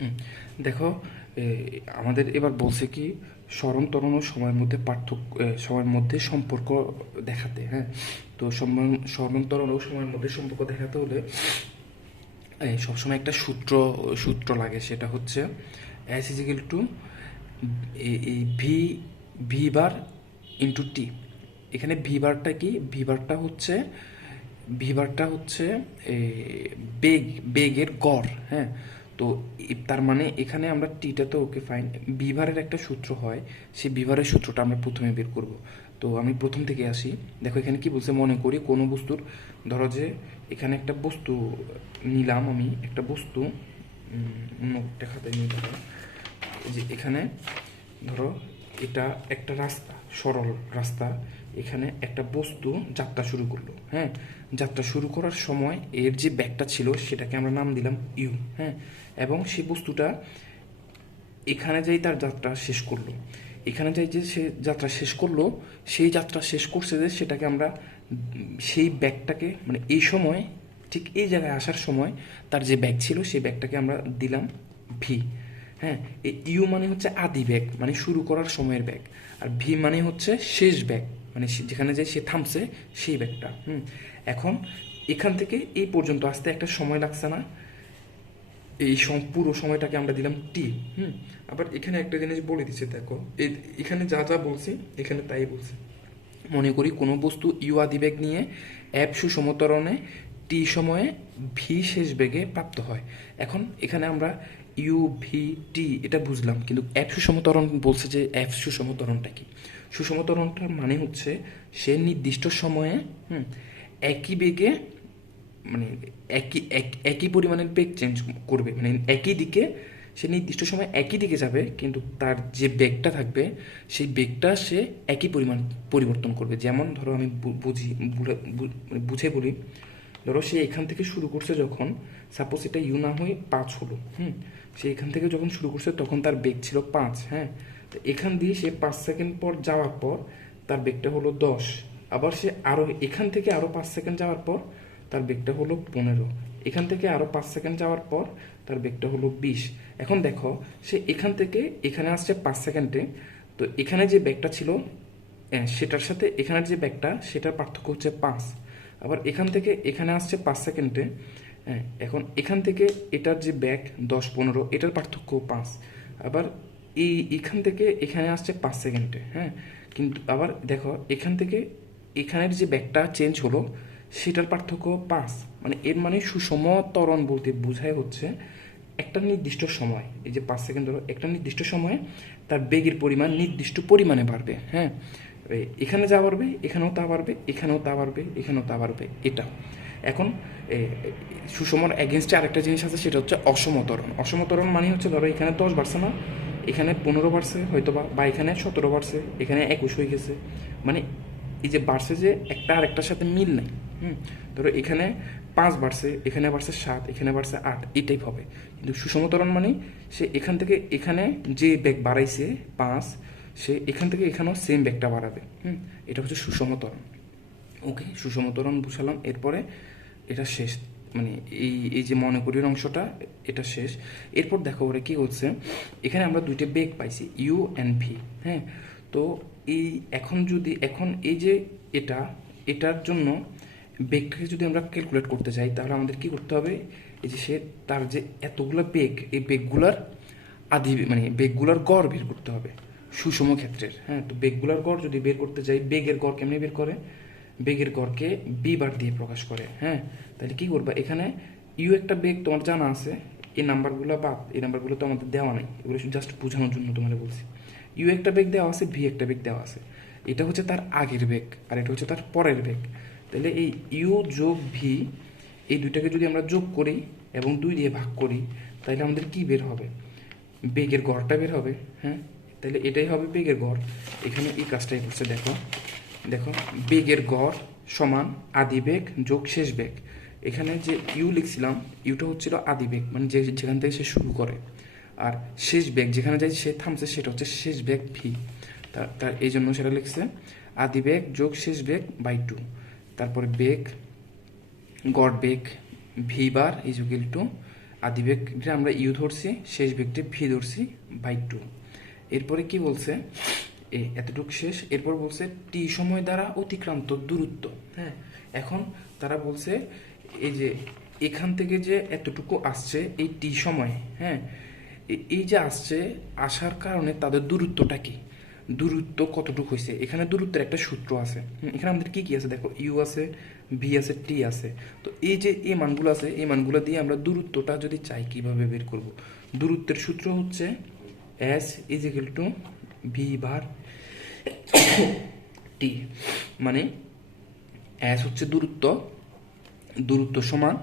হুম, দেখো আমাদের এবার বলছে কি স্মরণ ত্বরণ ও সময়ের মধ্যে পার্থক্য, সময়ের মধ্যে সম্পর্ক দেখাতে। হ্যাঁ, তো স্মরণ ত্বরণ ও সময়ের মধ্যে সম্পর্ক দেখাতে হলে সবসময় একটা সূত্র লাগে, সেটা হচ্ছে অ্যাস ইজিক্যাল টু এই ভি ভি বার ইন্টু টি। এখানে ভি বারটা কি? ভি বারটা হচ্ছে বেগ, বেগের গড়। হ্যাঁ, তো তার মানে এখানে আমরা টিটা তো ওকে ফাইন, বিভারের একটা সূত্র হয়, সেই বিভারের সূত্রটা আমরা প্রথমে বের করব। তো আমি প্রথম থেকে আসি। দেখো এখানে কি বলছে, মনে করি কোনো বস্তুর, ধরো যে এখানে একটা বস্তু নিলাম, আমি একটা বস্তু অন্য একটা খাতায় নিতে হবে। এই যে এখানে ধরো এটা একটা রাস্তা, সরল রাস্তা, এখানে একটা বস্তু যাত্রা শুরু করলো। হ্যাঁ, যাত্রা শুরু করার সময় এর যে ব্যাগটা ছিল সেটাকে আমরা নাম দিলাম ইউ। হ্যাঁ, এবং সেই বস্তুটা এখানে যাই তার যাত্রা শেষ করলো, এখানে যাই যে সে যাত্রা শেষ করলো, সেই যাত্রা শেষ করছে যে সেটাকে আমরা সেই ব্যাগটাকে মানে এই সময় ঠিক এই জায়গায় আসার সময় তার যে ব্যাগ ছিল সেই ব্যাগটাকে আমরা দিলাম ভি। হ্যাঁ, এই ইউ মানে হচ্ছে আদি ব্যাগ, মানে শুরু করার সময়ের ব্যাগ, আর ভি মানে হচ্ছে শেষ ব্যাগ, মানে যেখানে যে সে থামছে সেই ব্যাগটা। এখন এখান থেকে এই পর্যন্ত আসতে একটা সময় লাগছে না? এই পুরো সময়টাকে আমরা দিলাম টি। আবার এখানে একটা জিনিস বলে দিচ্ছে, দেখো এখানে যা যা বলছি এখানে তাই বলছি। মনে করি কোনো বস্তু ইউ আদিবেগ নিয়ে অ্যাপ সুষম ত্বরণে টি সময়ে ভি শেষ বেগে প্রাপ্ত হয়। এখন এখানে আমরা ইউ ভি টি এটা বুঝলাম, কিন্তু অ্যাপ সুষম ত্বরণ বলছে যে অ্যাপ সুষম ত্বরণটা কি? সুষম ত্বরণটার মানে হচ্ছে সে নির্দিষ্ট সময়ে একই বেগে, মানে একই পরিমাণের বেগ চেঞ্জ করবে, মানে একই দিকে সে নির্দিষ্ট সময় একই দিকে যাবে, কিন্তু তার যে বেগটা থাকবে সেই বেগটা সে একই পরিমাণ পরিবর্তন করবে। যেমন ধরো আমি মানে বুঝে বলি, ধরো সে এখান থেকে শুরু করছে যখন, সাপোজ এটা ইউ না হয়ে 5 হলো। সে এখান থেকে যখন শুরু করছে তখন তার বেগ ছিল 5। হ্যাঁ, তো এখান দিয়ে সে 5 সেকেন্ড পর যাওয়ার পর তার বেগটা হলো 10। আবার সে আরও এখান থেকে আরও 5 সেকেন্ড যাওয়ার পর তার বেগটা হলো 15। এখান থেকে আরও 5 সেকেন্ড যাওয়ার পর তার বেগটা হলো 20। এখন দেখো সে এখান থেকে এখানে আসছে 5 সেকেন্ডে, তো এখানে যে ব্যাগটা ছিল সেটার সাথে এখানের যে ব্যাগটা সেটার পার্থক্য হচ্ছে 5। আবার এখান থেকে এখানে আসছে 5 সেকেন্ডে। হ্যাঁ, এখন এখান থেকে এটার যে ব্যাগ 10-15 এটার পার্থক্য 5। আবার এখান থেকে এখানে আসছে 5 সেকেন্ডে। হ্যাঁ, কিন্তু আবার দেখো এখান থেকে এখানের যে ব্যাগটা চেঞ্জ হলো সেটার পার্থক্য 5। মানে এর মানে সুষম ত্বরণ বলতে বোঝায় হচ্ছে একটা নির্দিষ্ট সময়, এই যে 5 সেকেন্ড ধরো, একটা নির্দিষ্ট সময়ে তার বেগের পরিমাণ নির্দিষ্ট পরিমাণে বাড়বে। হ্যাঁ, এখানে যা বাড়বে এখানেও তা বাড়বে, এখানেও তা বাড়বে, এখানেও তা বাড়বে, এটা। এখন সুষমর এগেনস্টে আরেকটা জিনিস আছে, সেটা হচ্ছে অসমতরণ। অসমতরণ মানে হচ্ছে ধরো এখানে 10 বাড়ছে না, এখানে 15 বাড়ছে হয়তো, বা এখানে 17 বাড়ছে, এখানে 21 হয়ে গেছে। মানে এই যে বাড়ছে যে একটা আর একটার সাথে মিল নেই। ধরো এখানে 5 বাড়ছে, এখানে বাড়ছে 7, এখানে বাড়ছে 8, এই টাইপ হবে। কিন্তু সুষমতরণ মানে সে এখান থেকে এখানে যে বেগ বাড়াইছে 5, সে এখান থেকে এখানেও সেম বেগটা বাড়াবে। এটা হচ্ছে সুষমতরণ। ওকে, সুষমতরণ বুঝালাম, এরপরে এটা শেষ। মানে এই এই যে মনে করির অংশটা এটা শেষ। এরপর দেখো ওরা কি করছে, এখানে আমরা দুইটা বেগ পাইছি ইউ অ্যান্ড ভি। হ্যাঁ, তো এখন এই যে এটা, এটার জন্য বেগটাকে যদি আমরা ক্যালকুলেট করতে চাই তাহলে আমাদের কি করতে হবে, এই যে সে তার যে এতগুলো বেগ, এই বেগগুলার মানে বেগগুলার গড় বের করতে হবে সুষম ক্ষেত্রের। হ্যাঁ, তো বেগগুলার গড় যদি বের করতে চাই, বেগের গড় কেমনি বের করে? বেগের গড়কে বি বার দিয়ে প্রকাশ করে। হ্যাঁ, তাহলে কি করবা, এখানে ইউ একটা বেগ তোমার জানা আছে, এই নাম্বারগুলো বাদ, এই নাম্বারগুলো তো আমাদের দেওয়া নাই, এগুলো জাস্ট বোঝানোর জন্য তোমাদের বলছি। ইউ একটা বেগ দেওয়া আছে, ভি একটা বেগ দেওয়া আছে, এটা হচ্ছে তার আগের বেগ আর এটা হচ্ছে তার পরের বেগ। তাহলে এই ইউ যোগ ভি, এই দুইটাকে যদি আমরা যোগ করি এবং 2 দিয়ে ভাগ করি তাহলে আমাদের কি বের হবে? বেগের গড়টা বের হবে। হ্যাঁ, তাহলে এটাই হবে বেগের গড়। এখানে এই কাজটাই করছে, দেখো দেখো বেগের গড় সমান আদি বেগ যোগ শেষ বেগ। এখানে যে ইউ লিখছিলাম, ইউটা হচ্ছিল আদি বেগ, মানে যেখান থেকে সে শুরু করে, আর শেষ বেগ যেখানে যাই সে থামছে সেটা হচ্ছে শেষ বেগ ভি। তার এই জন্য সেটা লিখছে আদি বেগ যোগ শেষ বেগ বাই 2। তারপরে বেগ, গড় বেগ V bar is equal to আদি বেগটা আমরা ইউ ধরছি, শেষ বেগটা ভি ধরছি বাই টু। এরপরে কি বলছে, এতটুকু শেষ। এরপর বলছে টি সময় দ্বারা অতিক্রান্ত দূরত্ব। হ্যাঁ, এখন তারা বলছে এই যে এখান থেকে যে এতটুকু আসছে এই টি সময়, হ্যাঁ, এই যে আসছে, আসার কারণে তাদের দূরত্বটা কি, দূরত্ব কতটুকু হয়েছে, এখানে দূরত্বের একটা সূত্র আছে। এখানে আমাদের কি কি আছে দেখো, ইউ আছে, ভি আছে, টি আছে। তো এই যে এই মানগুলো আছে, এই মানগুলো দিয়ে আমরা দূরত্বটা যদি চাই কিভাবে বের করব, দূরত্বের সূত্র হচ্ছে S is equal to V বার টি। মানে এস হচ্ছে দূরত্ব, দূরত্ব সমান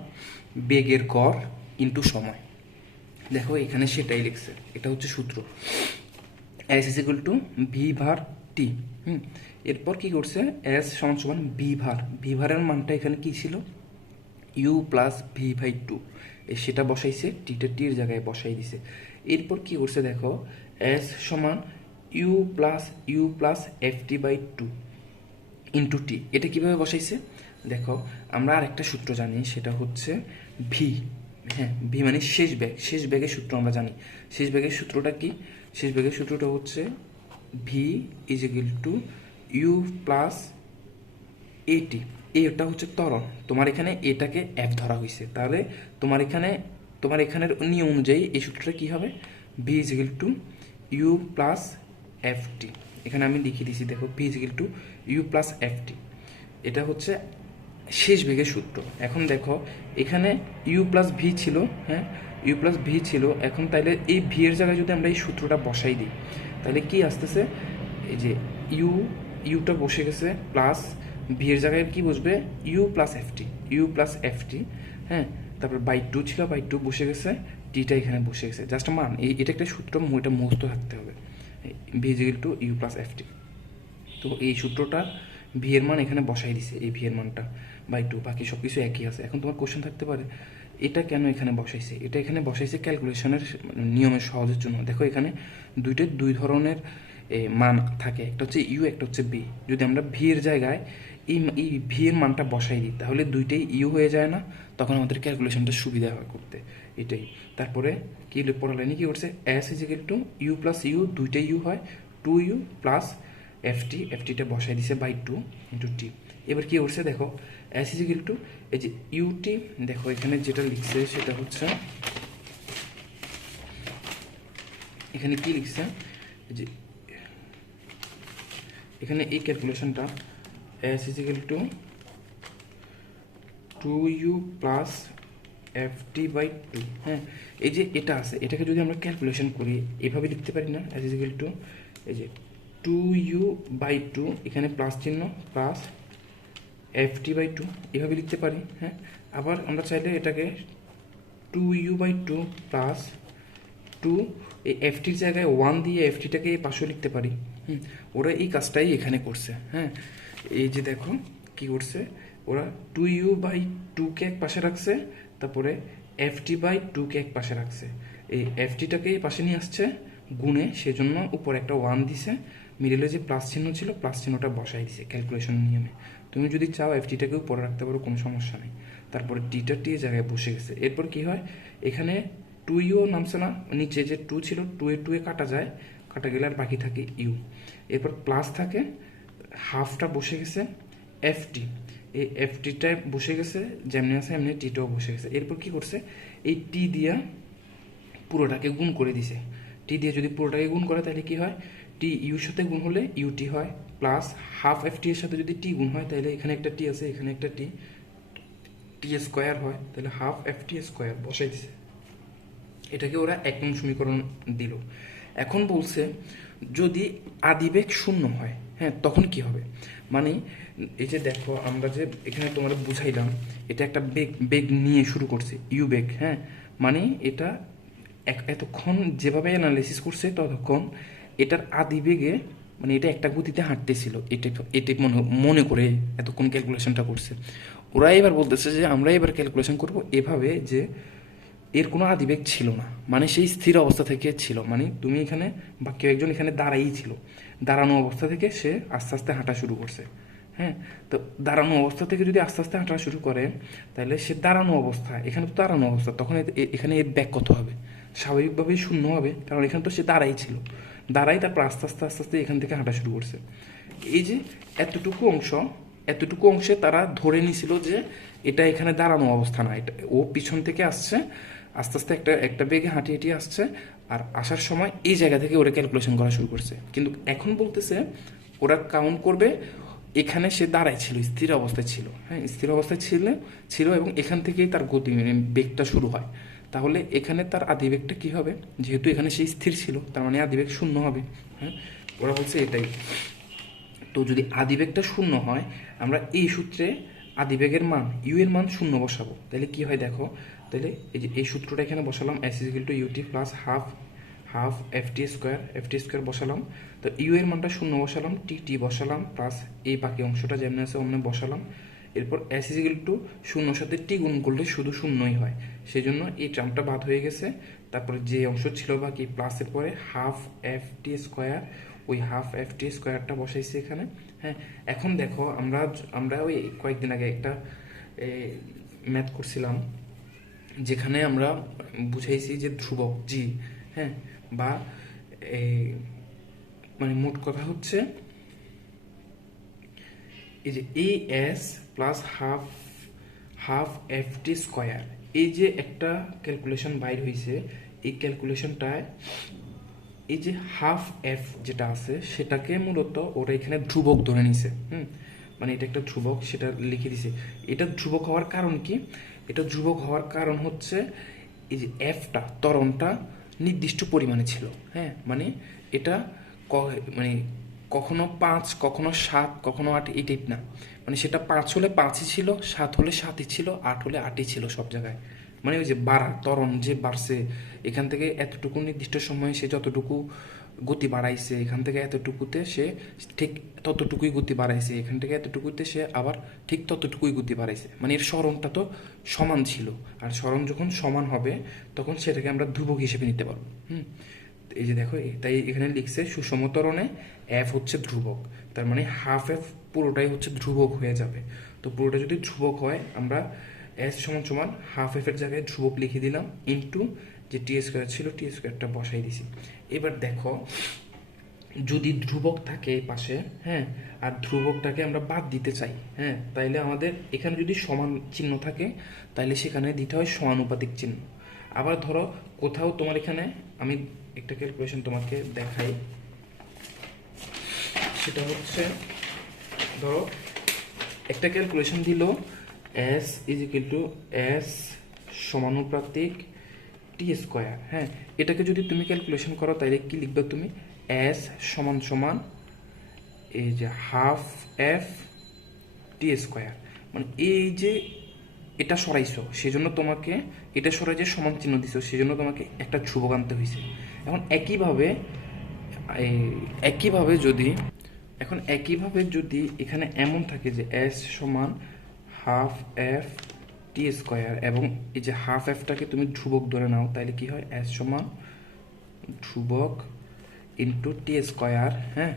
বেগের গড় ইন্টু সময়। দেখো এখানে সেটাই লিখছে, এটা হচ্ছে সূত্র, S is equal to V ভার টি। এরপর কি করছে, এস সমান সমান ভি ভার, ভি ভারের মানটা এখানে কি ছিল, U plus V by two, সেটা বসাইছে, টিটা টির জায়গায় বসাই দিছে। এরপর কি করছে দেখো, এস সমান U plus F T by two into T, এটা কিভাবে বসাইছে দেখো, আমরা আরেকটা সূত্র জানি, সেটা হচ্ছে ভি। হ্যাঁ, ভি মানে শেষ বেগ, শেষ বেগের সূত্র আমরা জানি। শেষ বেগের সূত্রটা কি, শেষ বেগের সূত্রটা হচ্ছে V is equal to U plus এটি। এটা হচ্ছে ত্বরণ, তোমার এখানে এটাকে এফ ধরা হয়েছে, তাহলে তোমার এখানের নিয়ম অনুযায়ী এই সূত্রটা কি হবে, V is equal to U plus F T. এখানে আমি লিখে দিয়েছি দেখো, V is equal to U plus F T, এটা হচ্ছে শেষ বেগের সূত্র। এখন দেখো এখানে ইউ প্লাস ভি ছিল, হ্যাঁ, ইউ প্লাস ভি ছিল। এখন তাইলে এই ভি এর জায়গায় যদি আমরা এই সূত্রটা বসাই দিই, তাহলে কি আসতেছে, এই যে ইউটা বসে গেছে, প্লাস ভি এর জায়গায় কি বসবে, ইউ প্লাস এফ টি, হ্যাঁ, তারপর বাই টু ছিল, বাই টু বসে গেছে, টিটা এখানে বসে গেছে, জাস্ট মান এটা একটা সূত্র, এটা মুখস্থ থাকতে হবে, V is equal to U plus F T. তো এই সূত্রটা ভি এর মান এখানে বসাই দিছে, এই ভি এর মানটা বাই টু, বাকি সব কিছু একই আছে। এখন তোমার কোশ্চেন থাকতে পারে এটা কেন এখানে বসাইছে, এটা এখানে বসাইছে ক্যালকুলেশনের নিয়মের সহজের জন্য। দেখো এখানে দুই ধরনের মান থাকে, একটা হচ্ছে ইউ, একটা হচ্ছে বি। যদি আমরা ভি এর জায়গায় এই ভি এর মানটা বসাই দিই, তাহলে দুইটাই ইউ হয়ে যায় না, তখন আমাদের ক্যালকুলেশনটা সুবিধা হয় করতে, এটাই। তারপরে কি পড়া লাইনে কি করছে, S is equal to U plus U, দুইটাই ইউ হয়, টু ইউ প্লাস এফটিটা বসাই দিছে বাই টু ইন্টু টি। এবার কি করছে দেখো, এস ইজ ইকুয়াল টু এই যে ইউটি, দেখো এখানে যেটা লিখছে সেটা হচ্ছে, এখানে কি লিখছে, যে এখানে এই ক্যালকুলেশনটা S is equal to two U plus F T by two. হ্যাঁ, এই যে এটা আছে, এটাকে যদি আমরা ক্যালকুলেশন করি এভাবে লিখতে পারি না, এস ইজ ইকুয়াল টু এই যে টু ইউ বাই টু, এখানে প্লাস চিহ্ন, plus F T by two, এভাবে লিখতে পারি। হ্যাঁ, আবার আমরা চাইলে এটাকে two U by two plus two, এই এফটির জায়গায় ওয়ান দিয়ে এফটিটাকে এই পাশেও লিখতে পারি। ওরা এই কাজটাই এখানে করছে। হ্যাঁ, এই যে দেখো কি করছে, ওরা টু ইউ বাই টুকে এক পাশে রাখছে, তারপরে এফটি বাই টুকে এক পাশে রাখছে, এই এফটিটাকে এই পাশে নিয়ে আসছে গুণে, সেজন্য উপরে একটা ওয়ান দিছে, মিডলে যে প্লাস চিহ্ন ছিল প্লাস চিহ্নটা বসাই দিছে ক্যালকুলেশন নিয়মে। তুমি যদি চাও এফটিটাকেও পরে রাখতে পারো, কোনো সমস্যা নেই। তারপরে টিটা টি জায়গায় বসে গেছে। এরপর কি হয়, এখানে টু ইউ নামছে না, নিচে যে টু ছিল, টু এ কাটা যায়, কাটা গেলে আর বাকি থাকে ইউ। এরপর প্লাস থাকে, হাফটা বসে গেছে এফটি, এই এফটিটায় বসে গেছে, যেমনি আছে এমনি টিটাও বসে গেছে। এরপর কি করছে, এই টি দিয়া পুরোটাকে গুণ করে দিছে। টি দিয়ে যদি পুরোটাকে গুণ করে তাহলে কি হয়, টি ইউর সাথে গুণ হলে ইউটি হয়, প্লাস হাফ এফ টি এর সাথে যদি টি গুণ হয়, তাহলে এখানে একটা টি আছে, এখানে একটা টি, টি স্কোয়ার হয়, তাহলে হাফ এফ টি স্কোয়ার বসাই দিছে। এটাকে ওরা 1 নং সমীকরণ দিল। এখন বলছে যদি আদিবেগ শূন্য হয়, হ্যাঁ, তখন কি হবে, মানে এই যে দেখো আমরা যে এখানে তোমার বুঝাইলাম, এটা একটা বেগ নিয়ে শুরু করছে, ইউ বেগ। হ্যাঁ, মানে এটা এতক্ষণ যেভাবে অ্যানালাইসিস করছে ততক্ষণ এটার আদিবেগে, মানে এটা একটা গতিতে হাঁটতেছিল, এটা মনে করে এতক্ষণ ক্যালকুলেশনটা করছে। ওরা এবার বলতেছে যে আমরা এবার ক্যালকুলেশন করব এভাবে যে এর কোনো আদিবেগ ছিল না, মানে সেই স্থির অবস্থা থেকে ছিল, মানে তুমি এখানে বা কেউ একজন এখানে দাঁড়াই ছিল, দাঁড়ানো অবস্থা থেকে সে আস্তে আস্তে হাঁটা শুরু করছে। হ্যাঁ, তো দাঁড়ানো অবস্থা থেকে যদি আস্তে আস্তে হাঁটা শুরু করে, তাহলে সে দাঁড়ানো অবস্থা, এখানে তো দাঁড়ানো অবস্থা, তখন এখানে এর ব্যাক কত হবে? স্বাভাবিকভাবেই শূন্য হবে, কারণ এখানে তো সে দাঁড়াই ছিল, দাঁড়াই তারপর আস্তে আস্তে আস্তে আস্তে এখান থেকে হাঁটা শুরু করছে। এই যে এতটুকু অংশ, এতটুকু অংশে তারা ধরে নিছিল যে এটা এখানে দাঁড়ানো অবস্থা না, এটা ও পিছন থেকে আসছে, আস্তে আস্তে একটা একটা বেগে হাঁটিয়ে হাঁটিয়ে আসছে, আর আসার সময় এই জায়গা থেকে ওরা ক্যালকুলেশন করা শুরু করছে। কিন্তু এখন বলতেছে ওরা কাউন্ট করবে এখানে সে দাঁড়ায় ছিল, স্থির অবস্থায় ছিল, হ্যাঁ স্থির অবস্থায় ছিল এবং এখান থেকেই তার গতি মানে বেগটা শুরু হয়। তাহলে এখানে তার আদিবেগটা কি হবে? যেহেতু এখানে সে স্থির ছিল, তার মানে আদিবেগ শূন্য হবে। হ্যাঁ, ওরা বলছে এটাই। তো যদি আদিবেগটা শূন্য হয়, আমরা এই সূত্রে আদিবেগের মান ইউ এর মান শূন্য বসাবো, তাহলে কি হয় দেখো। তাহলে এই যে এই সূত্রটা এখানে বসালাম, S is equal to U T plus half half F T square বসালাম। তো ইউ এর মানটা শূন্য বসালাম, টি বসালাম, প্লাস এই বাকি অংশটা যেমন আছে অমনি বসালাম। এরপর এস ইজ ইকুয়াল টু শূন্যর সাথে টি গুণ করলে শুধু শূন্যই হয়, সেই জন্য এই টার্মটা বাদ হয়ে গেছে। তারপরে যে অংশ ছিল বাকি প্লাসের পরে হাফ এফ টি স্কোয়ার, ওই হাফ এফ টি স্কোয়ারটা বসাইছি এখানে। হ্যাঁ, এখন দেখো আমরা আমরা ওই কয়েকদিন আগে একটা ম্যাথ করছিলাম, যেখানে আমরা বুঝাইছি যে ধ্রুবক জি, হ্যাঁ, বা মানে মোট কথা হচ্ছে এই যে A S plus half half F T square, এই যে একটা ক্যালকুলেশন বাইর হয়েছে, এই ক্যালকুলেশনটায় এই যে হাফ এফ যেটা আছে সেটাকে মূলত ওরা এখানে ধ্রুবক ধরে নিছে। মানে এটা একটা ধ্রুবক, সেটা লিখে দিছে। এটা ধ্রুবক হওয়ার কারণ কি? এটা ধ্রুবক হওয়ার কারণ হচ্ছে এই যে এফটা, ত্বরণটা নির্দিষ্ট পরিমাণে ছিল। হ্যাঁ, মানে এটা মানে কখনো 5, কখনো 7, কখনো 8, এই টাইপ না। মানে সেটা 5 হলে 5ই ছিল, 7 হলে 7ই ছিল, 8 হলে 8ই ছিল সব জায়গায়। মানে ওই যে বাড়ার ত্বরণ যে বাড়ছে, এখান থেকে এতটুকু নির্দিষ্ট সময়ে সে যতটুকু গতি বাড়াইছে, এখান থেকে এতটুকুতে সে ঠিক ততটুকুই গতি বাড়াইছে, এখান থেকে এতটুকুতে সে আবার ঠিক ততটুকুই গতি বাড়াইছে। মানে এর স্মরণটা তো সমান ছিল, আর স্মরণ যখন সমান হবে তখন সেটাকে আমরা ধ্রুবক হিসেবে নিতে পারবো। এই যে দেখো, তাই এখানে লিখছে সুষম ত্বরণে এফ হচ্ছে ধ্রুবক, তার মানে হাফ এফ পুরোটাই হচ্ছে ধ্রুবক হয়ে যাবে। তো পুরোটা যদি ধ্রুবক হয়, আমরা এস সমান সমান হাফ এফ এর জায়গায় ধ্রুবক লিখে দিলাম, ইন্টু যে টি স্কোয়ার ছিল টি স্কোয়ারটা বসাই দিছি। এবার দেখো, যদি ধ্রুবক থাকে এই পাশে, হ্যাঁ, আর ধ্রুবকটাকে আমরা বাদ দিতে চাই, হ্যাঁ, তাইলে আমাদের এখানে যদি সমান চিহ্ন থাকে, তাইলে সেখানে দিতে হয় সমানুপাতিক চিহ্ন। আবার ধরো কোথাও তোমার এখানে আমি একটা ক্যালকুলেশন তোমাকে দেখাই, সেটা হচ্ছে ধরো একটা ক্যালকুলেশন দিল S is equal two S সমানুপাতিক টি স্কোয়ার। হ্যাঁ, এটাকে যদি তুমি ক্যালকুলেশন করো তাহলে কি লিখবে তুমি? এস সমান সমান এই যে হাফ এফ টি স্কোয়ার। মানে এই যে এটা সরাইছো, সেজন্য তোমাকে এটা সরাই যে সমান চিহ্ন দিছো, সেজন্য তোমাকে একটা ধ্রুবক আনতে হয়েছে। এখন একইভাবে যদি এখানে এমন থাকে যে এস সমান হাফ এফ টি স্কোয়ার, এবং এই যে হাফ এফটাকে তুমি ধ্রুবক ধরে নাও, তাহলে কি হয়? এস সমান ধ্রুবক ইন্টু টি স্কোয়ার। হ্যাঁ,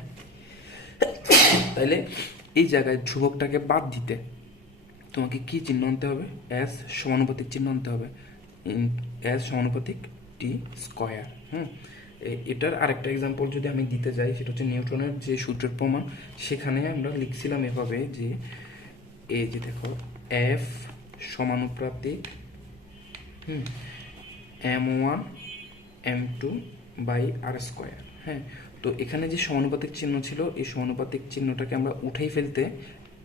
তাহলে এই জায়গায় ধ্রুবকটাকে বাদ দিতে তোমাকে কি চিহ্ন আনতে হবে? এস সমানুপাতিক চিহ্ন আনতে হবে, এস সমানুপাতিক টি স্কোয়ার। এটার আরেকটা এক্সাম্পল যদি আমি দিতে যাই, সেটা হচ্ছে নিউটনের যে সূত্রের প্রমাণ, সেখানে আমরা লিখছিলাম এভাবে যে এই যে দেখো এফ সমানুপাতিক m1 m2 by R square. হ্যাঁ, তো এখানে যে সমানুপাতিক চিহ্ন ছিল, এই সমানুপাতিক চিহ্নটাকে আমরা উঠাই ফেলতে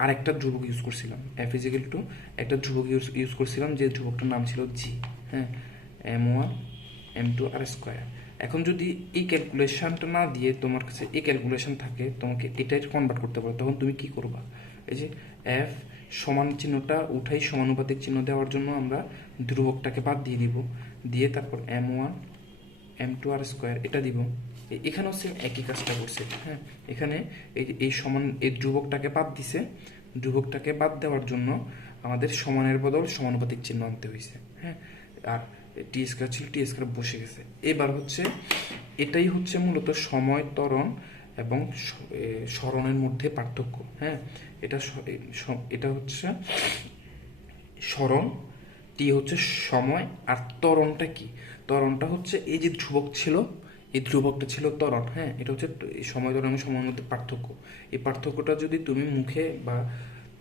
আরেকটা ধ্রুবক ইউজ করছিলাম, এফ ইজ ইকুয়াল টু একটা ধ্রুবক ইউজ করছিলাম, যে ধ্রুবকটার নাম ছিল জি। হ্যাঁ, m1 m2 আর স্কোয়ার। এখন যদি এই ক্যালকুলেশনটা না দিয়ে তোমার কাছে এই ক্যালকুলেশন থাকে, তোমাকে এটাই কনভার্ট করতে পারো, তখন তুমি কি করবা? এই যে এফ সমান চিহ্নটা উঠাই সমানুপাতিক চিহ্ন দেওয়ার জন্য আমরা ধ্রুবকটাকে বাদ দিয়ে দিব, দিয়ে তারপর m1 m2 আর স্কোয়ার এটা দিব। এখানেও সেম একই কাজটা করছে। হ্যাঁ, এখানে এই সমান এই ধ্রুবকটাকে বাদ দিছে, ধ্রুবকটাকে বাদ দেওয়ার জন্য আমাদের সমানের বদল সমানুপাতিক চিহ্ন আনতে হয়েছে। হ্যাঁ, আর টি স্কোয়ার ছিল, টি স্কোয়ার বসে গেছে। এবার হচ্ছে এটাই হচ্ছে মূলত সময় ত্বরণ এবং সরণের মধ্যে পার্থক্য। হ্যাঁ, এটা হচ্ছে সরণ, টি হচ্ছে সময়, আর ত্বরণটা কি? ত্বরণটা হচ্ছে এই যে ধ্রুবক ছিল, এই ধ্রুবকটা ছিল ত্বরণ। হ্যাঁ, এটা হচ্ছে সময় ত্বরণ এবং সময়ের মধ্যে পার্থক্য। এই পার্থক্যটা যদি তুমি মুখে বা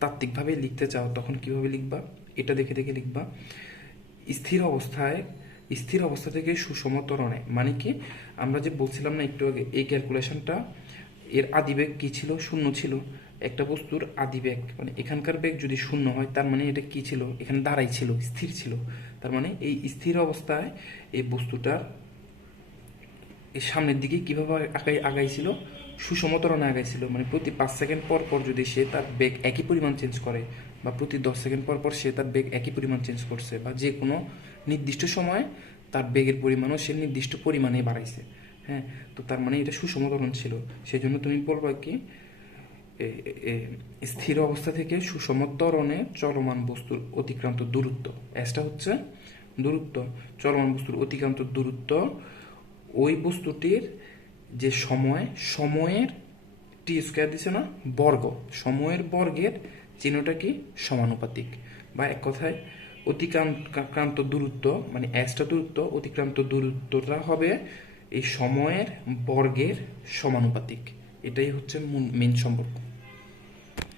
তাত্ত্বিকভাবে লিখতে চাও তখন কিভাবে লিখবা? এটা দেখে দেখে লিখবা। স্থির অবস্থায়, স্থির অবস্থা থেকে সুষম ত্বরণে, মানে কি আমরা যে বলছিলাম না একটু আগে, এই ক্যালকুলেশনটা, এর আদিবেগ কি ছিল? শূন্য ছিল। একটা বস্তুর আদিবেগ মানে এখানকার বেগ যদি শূন্য হয় তার মানে এটা কি ছিল? এখানে দাঁড়াই ছিল, স্থির ছিল। তার মানে এই স্থির অবস্থায় এই বস্তুটার এই সামনের দিকে কিভাবে আগাইছিল? সুষম ত্বরণে আগাইছিল। মানে প্রতি 5 সেকেন্ড পর পর যদি সে তার বেগ একই পরিমাণ চেঞ্জ করে, বা প্রতি 10 সেকেন্ড পর পর সে তার বেগ একই পরিমাণ চেঞ্জ করছে, বা যে কোনো নির্দিষ্ট সময়ে তার বেগের পরিমাণও সে নির্দিষ্ট পরিমাণে বাড়াইছে। হ্যাঁ, তো তার মানে এটা সুষম ত্বরণ ছিল। সেই জন্য তুমি বলবা কি, স্থির অবস্থা থেকে সুষম ত্বরণে চলমান বস্তুর অতিক্রান্ত দূরত্ব, এসটা হচ্ছে দূরত্ব, চলমান বস্তুর অতিক্রান্ত দূরত্ব ওই বস্তুটির যে সময়ের টি স্কোয়ার দিছে না, বর্গ, সময়ের বর্গের চিহ্নটা কি? সমানুপাতিক। বা এক কথায় অতিক্রান্ত দূরত্ব মানে এসটা দূরত্ব, অতিক্রান্ত দূরত্বটা হবে এই সময়ের বর্গের সমানুপাতিক। এটাই হচ্ছে মেন সম্পর্ক।